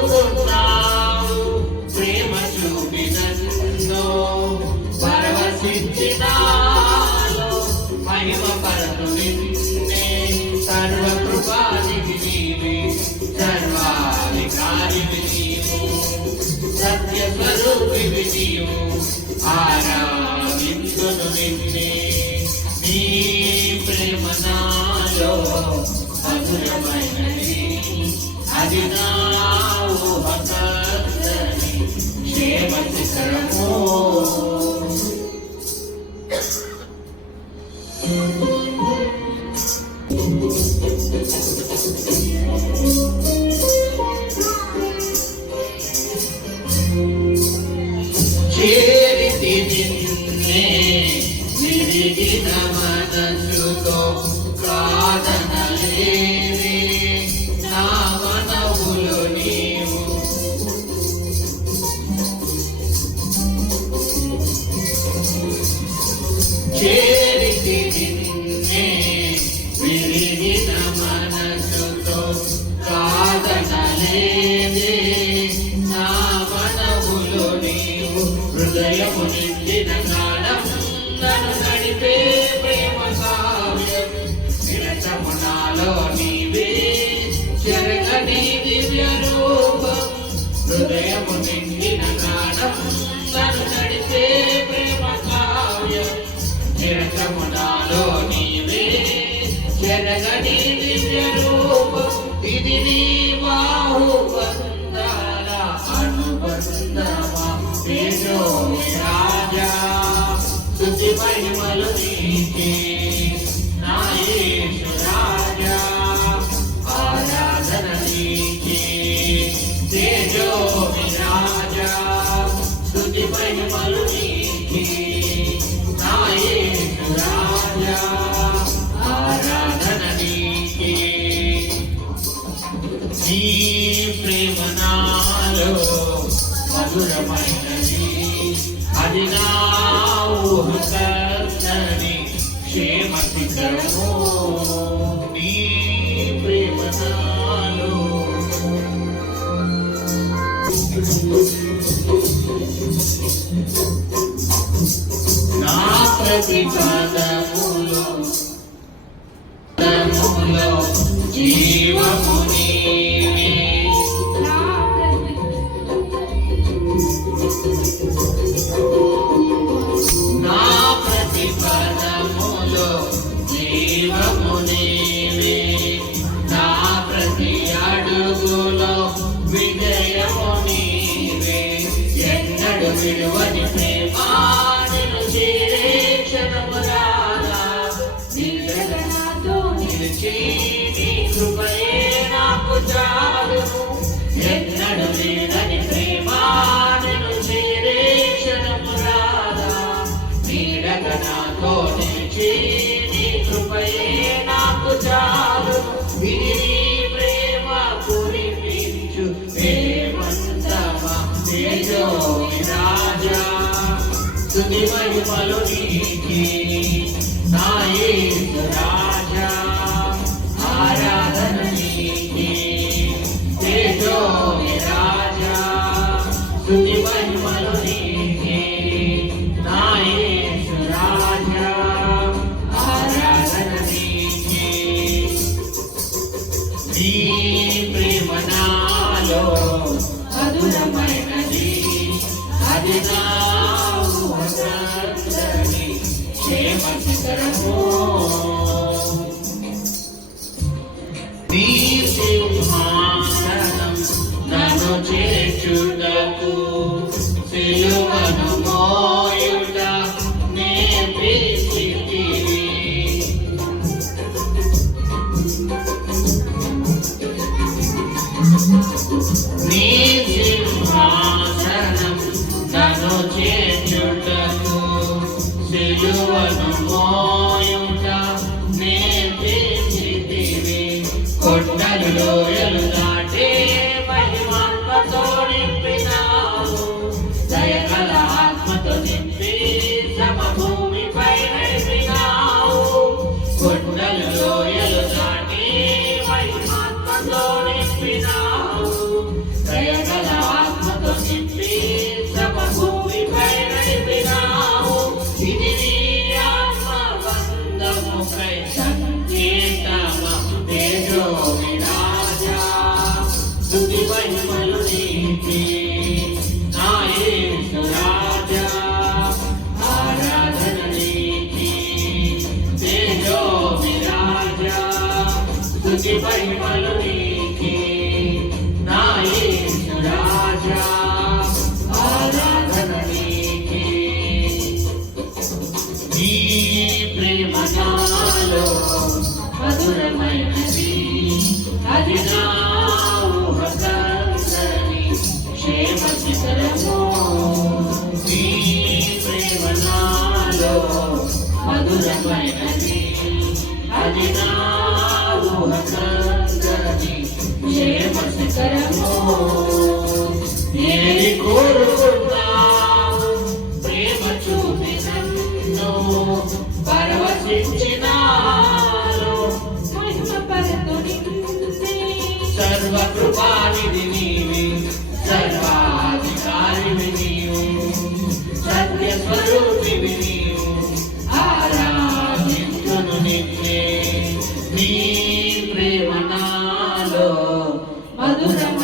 కోరుకున్నావు ప్రేమ చూపి నన్ను పరవశించినాలో మహిమ పరను నిన్నే సర్వకృపానికి నీవే సర్వాధికారివి నీవు సత్య స్వరూపివి నీవు ఆరాధించును నిన్నే నీ ప్రేమ నాలో మధురమైనది అది నా ఊహకందని క్షేమ శిఖరము చేరితి నిన్నే విరిగిన మనసుతో కాదనలేవే నా మనవులు నీవు చేరితి నిన్నే విరిగిన మనసుతో కాదనలేవే నా మనవులు నీవు హృదయము నిండిన కాలం నన్ను నడిపే ప్రేమ కావ్యం నిరతము నాలో నీవే చెరగని దివ్య రూపం హృదయము నిండిన కాలం నన్ను నడిపే ప్రేమ కావ్యం నిరతము నాలో నీవే చెరగని దివ్య రూపం ఇది నీ బాహుబంధాల అనుబంధమా తేజో రాజా స్తుతి మహిమలు నీకే నా యేసు రాజా ఆరాధన నీకే తేజో రాజా స్తుతి మహిమలు నీకే నా యేసు రాజా ఆరాధన నీకే నీ ప్రేమ నాలో మధురమైనది అది నా ఊహకందని క్షేమ శిఖరము నీ ప్రేమ నాలో నా ప్రతి పదములో జీవము నీవే నా ప్రతి పదములో జీవము నీవే నా ప్రతి అడుగులో విజయము నీవే ఎన్నడు విడువని ప్రేమా నిన్ను చేరే క్షణములారా నిజగనాతో నిలిచి నీ కృపయే నాకు చాలును ఎన్నడు వీడని ప్రేమా నిన్ను చేరే క్షణములారా నీడగనాతో నిలిచి నీ కృపయే నాకు చాలును ఇది నీ ప్రేమ కురిపించు ప్రేమంతమా తేజో రాజా స్తుతి మహిమలు నీకే నా యేసు రాజా ఆరాధన నీకే తేజో రాజా స్తుతి మహిమలు నీకే నా యేసు రాజా ఆరాధన నీకే నీ ప్రేమ నాలో మధురమైనది అది నా ఊహకందని క్షేమ శిఖరము నీ సింహాసనం నన్ను చేర్చుటకు సిలువ నన్ను చేర్చుటకు సిలువను మోయుట నేర్పించితివి. కొండలు లోయలు దాటే మహిమాత్మతో నింపినావు. దయగల ఆత్మతో నింపి సమభూమిపై నడిపినావు. కొండలు లోయలు దాటి మహిమాత్మతో నింపినావు. దయగల ఆత్మతో నింపి సమభూమిపై నడిపినావు. ఇది నీ ఆత్మ బంధముకై సంకేతమము తేజో విరాజా. స్తుతి మహిమలు నీకే నా యేసు రాజా. ఆరాధన నీకే తేజో విరాజా. స్తుతి మహిమలు నీకే నా యేసు రాజా. ఆరాధన నీకే. నీ ప్రేమ నాలో మధురమైనది. అది నా ఊహకందని క్షేమ శిఖరము. నీ ప్రేమ నాలో మధురమైనది. అది నా ఊహకందని క్షేమ శిఖరము. ఏది కోరుకున్నావు ప్రేమ చూపి నన్ను పరవశించినారు. సర్వకృపానిధి నీవి, సర్వాధికారివి నీవు, సత్యస్వరూపివి నీవు. ఆరాధించును నిన్నే. నీ ప్రేమ నాలో మధురమ